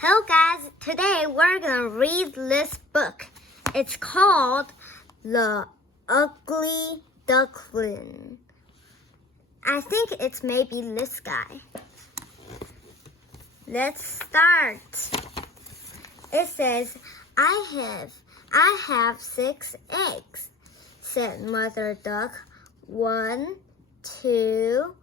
Hello guys, today we're gonna read this book. It's called The Ugly Duckling. I think it's maybe this guy. Let's start. It says, I have 6 eggs, said Mother Duck. 1, 2,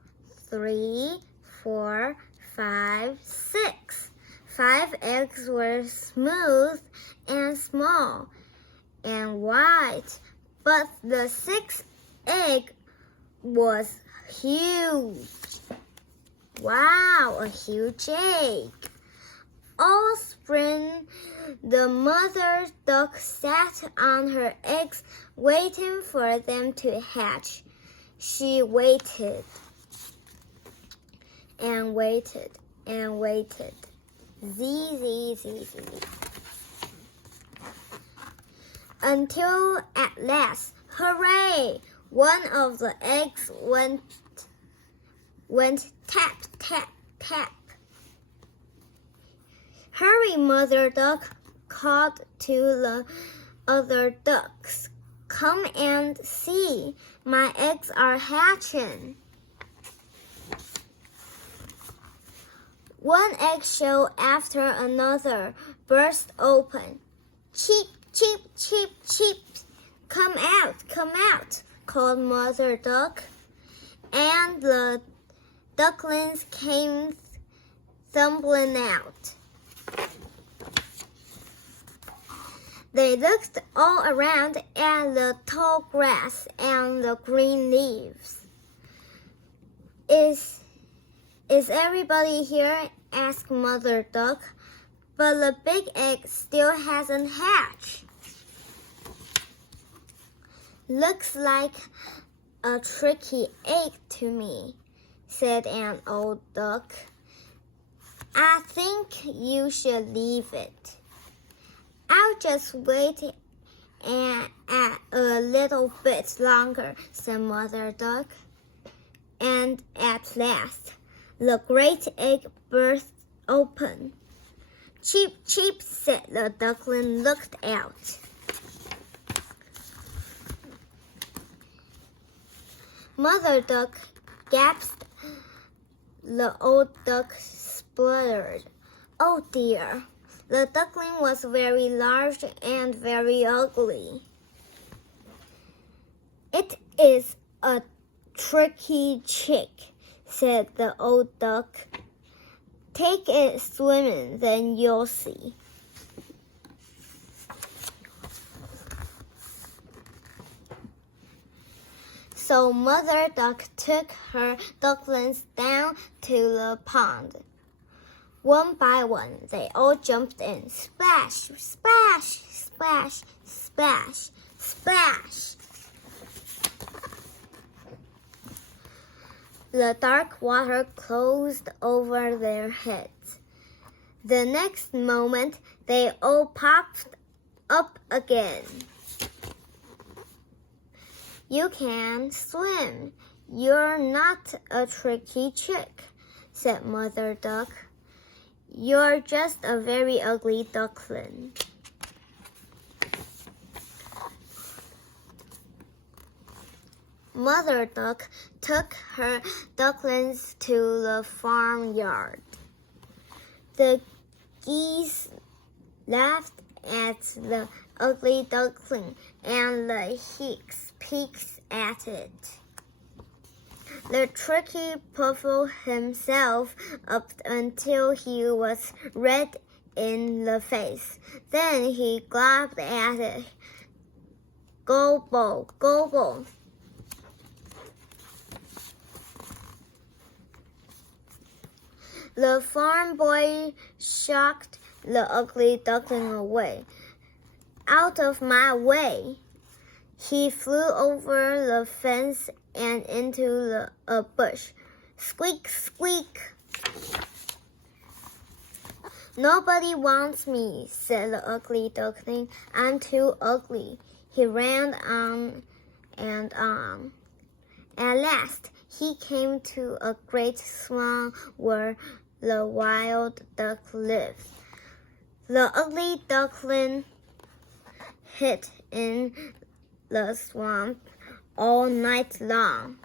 3, 4, 5, 6. 5 eggs were smooth and small and white, but the 6th egg was huge. Wow, a huge egg. All spring, the mother duck sat on her eggs, waiting for them to hatch. She waited and waited and waited. Z. Until at last, hooray! One of the eggs went tap, tap, tap. Hurry, Mother Duck called to the other ducks. Come and see, my eggs are hatching. One eggshell after another burst open. Cheep, cheep, cheep, cheep. Come out, called Mother Duck. And the ducklings came tumbling out. They looked all around at the tall grass and the green leaves. Is everybody here? Asked Mother Duck. But the big egg still hasn't hatched. Looks like a tricky egg to me, said an old duck. I think you should leave it. I'll just wait a little bit longer, said Mother Duck. And at last, the great egg burst open. Cheep, cheep, said the duckling, looked out. Mother Duck gasped. The old duck spluttered. Oh dear. The duckling was very large and very ugly. It is a tricky chick, said the old duck. Take it swimming, then you'll see. So Mother Duck took her ducklings down to the pond. One by one, they all jumped in. Splash, splash, splash, splash, splash. The dark water closed over their heads. The next moment, they all popped up again. You can swim. You're not a tricky chick, said Mother Duck. You're just a very ugly duckling. Mother Duck took her ducklings to the farmyard. The geese laughed at the ugly duckling, and the hicks peeked at it. The tricky puffled himself up until he was red in the face. Then he globbed at it. Gobble, gobble. The farm boy shocked the ugly duckling away. Out of my way. He flew over the fence and into a bush. Squeak, squeak. Nobody wants me, said the ugly duckling. I'm too ugly. He ran on and on. At last, he came to a great swamp where the wild duck lived. The ugly duckling hid in the swamp all night long.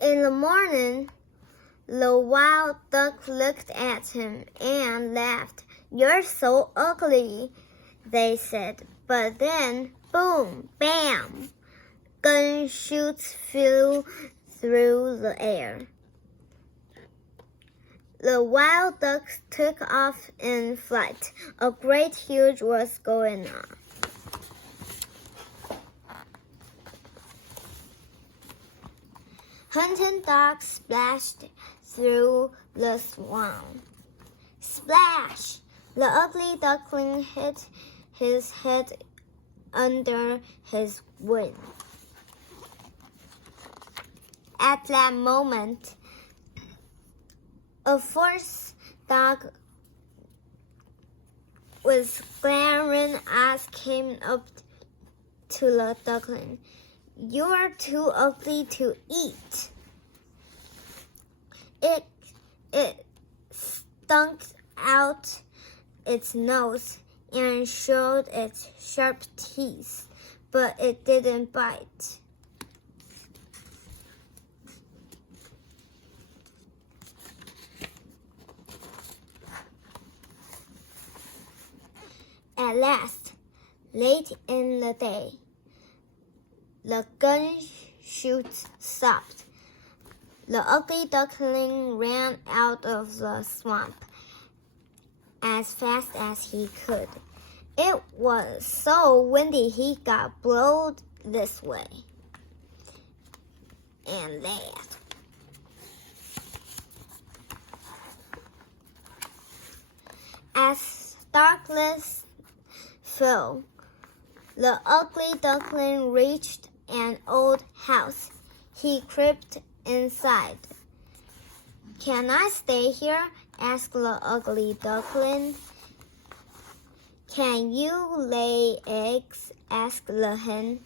In the morning, the wild duck looked at him and laughed. "You're so ugly," they said. But then, boom, bam, gun shoots flew through the air. The wild ducks took off in flight. A great huge was going on. Hunting dogs splashed through the swamp. Splash! The ugly duckling hit his head under his wing. At that moment, a fourth dog with glaring eyes came up to the duckling. "You're too ugly to eat." It stunk out its nose and showed its sharp teeth, but it didn't bite. At last, late in the day, the gun shoots stopped. The ugly duckling ran out of the swamp as fast as he could. It was so windy he got blown this way and that. As darkness fell, the ugly duckling reached an old house. He crept inside. "Can I stay here?" asked the ugly duckling. "Can you lay eggs?" asked the hen.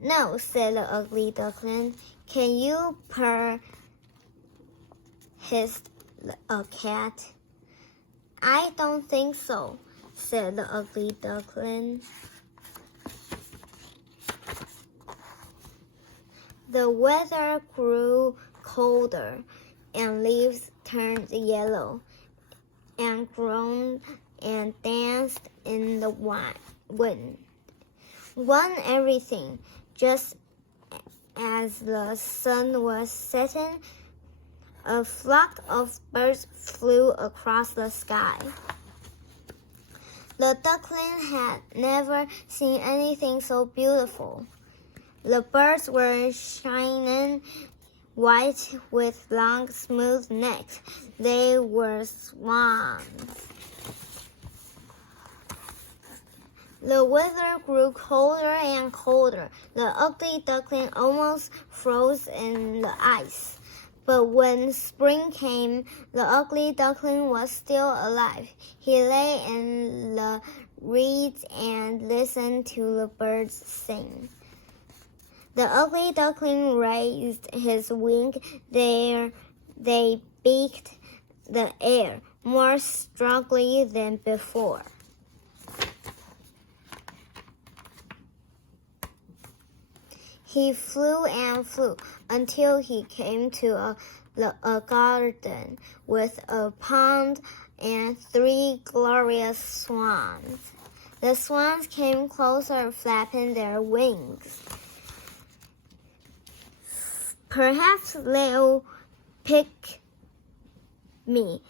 "No," said the ugly duckling. "Can you purr?" hissed a cat. "I don't think so," said the ugly duckling. The weather grew colder, and leaves turned yellow, and groaned and danced in the wind. One everything, just as the sun was setting, a flock of birds flew across the sky. The duckling had never seen anything so beautiful. The birds were shining white with long, smooth necks. They were swans. The weather grew colder and colder. The ugly duckling almost froze in the ice. But when spring came, the ugly duckling was still alive. He lay in the reeds and listened to the birds sing. The ugly duckling raised his wing. They beaked the air more strongly than before. He flew and flew until he came to a garden with a pond and 3 glorious swans. The swans came closer, flapping their wings. "Perhaps they'll pick me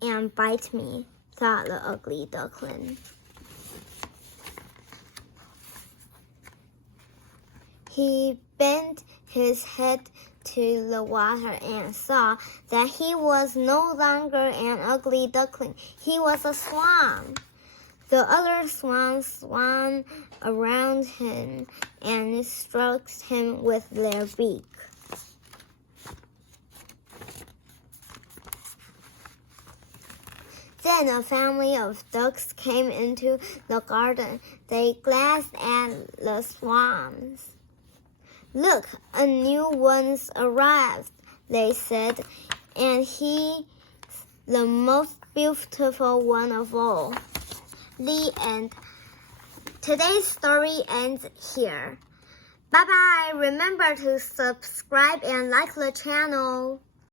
and bite me," thought the ugly duckling. He bent his head to the water and saw that he was no longer an ugly duckling. He was a swan. The other swans swam around him and stroked him with their beak. Then a family of ducks came into the garden. They glanced at the swans. "Look, a new one's arrived," they said, and he's the most beautiful one of all. The end. Today's story ends here. Bye-bye. Remember to subscribe and like the channel.